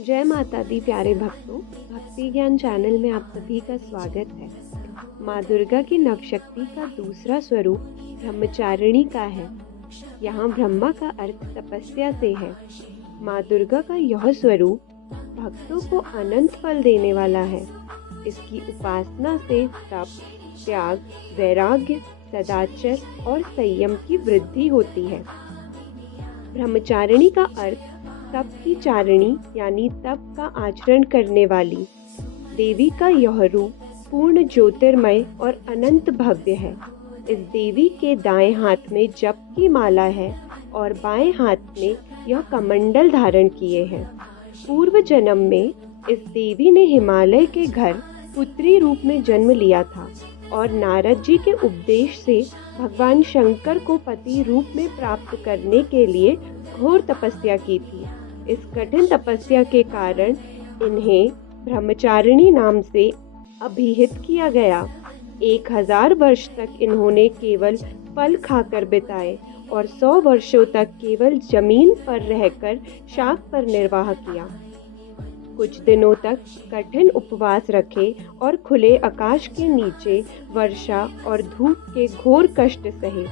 जय माता दी प्यारे भक्तों, भक्ति ज्ञान चैनल में आप सभी का स्वागत है। माँ दुर्गा की नवशक्ति का दूसरा स्वरूप ब्रह्मचारिणी का है। यहाँ ब्रह्मा का अर्थ तपस्या से है। माँ दुर्गा का यह स्वरूप भक्तों को अनंत फल देने वाला है। इसकी उपासना से तप, त्याग, वैराग्य, सदाचार और संयम की वृद्धि होती है। ब्रह्मचारिणी का अर्थ तप की चारिणी यानी तप का आचरण करने वाली। देवी का यह रूप पूर्ण ज्योतिर्मय और अनंत भव्य है। इस देवी के दाएं हाथ में जप की माला है और बाएं हाथ में यह कमंडल धारण किए हैं। पूर्व जन्म में इस देवी ने हिमालय के घर पुत्री रूप में जन्म लिया था और नारद जी के उपदेश से भगवान शंकर को पति रूप में प्राप्त करने के लिए घोर तपस्या की थी। इस कठिन तपस्या के कारण इन्हें ब्रह्मचारिणी नाम से अभिहित किया गया। 1000 वर्ष तक इन्होंने केवल फल खाकर बिताए और 100 वर्षों तक केवल जमीन पर रहकर शाक पर निर्वाह किया। कुछ दिनों तक कठिन उपवास रखे और खुले आकाश के नीचे वर्षा और धूप के घोर कष्ट सहे।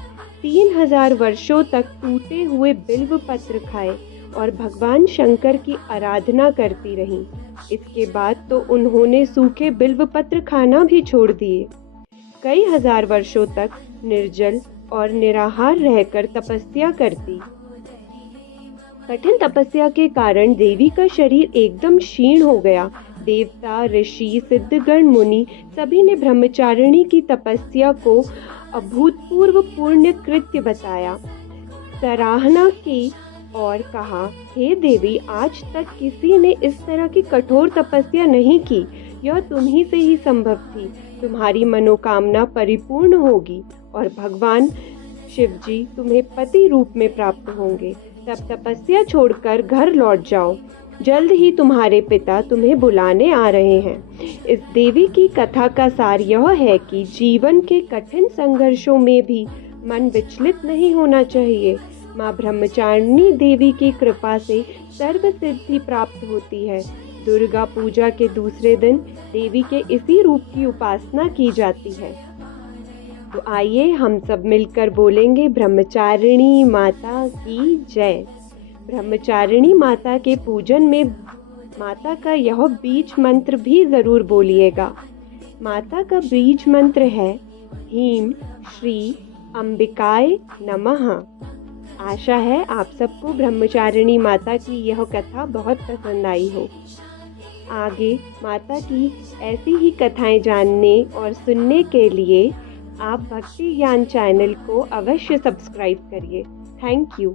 3000 वर्षों तक टूटे हुए बिल्व पत्र खाए और भगवान शंकर की आराधना करती रहीं। इसके बाद तो उन्होंने सूखे बिल्व पत्र खाना भी छोड़ दिए। कई हजार वर्षों तक निर्जल और निराहार रहकर तपस्या करती। कठिन तपस्या के कारण देवी का शरीर एकदम क्षीण हो गया। देवता, ऋषि, सिद्धगण, मुनि सभी ने ब्रह्मचारिणी की तपस्या को अभूतपूर्व पुण्य कृत्य बताया, सराहना की और कहा, हे देवी, आज तक किसी ने इस तरह की कठोर तपस्या नहीं की। यह तुम ही से ही संभव थी। तुम्हारी मनोकामना परिपूर्ण होगी और भगवान शिव जी तुम्हें पति रूप में प्राप्त होंगे। तब तपस्या छोड़कर घर लौट जाओ। जल्द ही तुम्हारे पिता तुम्हें बुलाने आ रहे हैं। इस देवी की कथा का सार यह है कि जीवन के कठिन संघर्षों में भी मन विचलित नहीं होना चाहिए। माँ ब्रह्मचारिणी देवी की कृपा से सर्व सिद्धि प्राप्त होती है। दुर्गा पूजा के दूसरे दिन देवी के इसी रूप की उपासना की जाती है। तो आइए हम सब मिलकर बोलेंगे, ब्रह्मचारिणी माता की जय। ब्रह्मचारिणी माता के पूजन में माता का यह बीज मंत्र भी जरूर बोलिएगा। माता का बीज मंत्र है ह्रीं श्री अंबिकाय नमः। आशा है आप सबको ब्रह्मचारिणी माता की यह कथा बहुत पसंद आई हो। आगे माता की ऐसी ही कथाएं जानने और सुनने के लिए आप भक्ति ज्ञान चैनल को अवश्य सब्सक्राइब करिए। Thank you.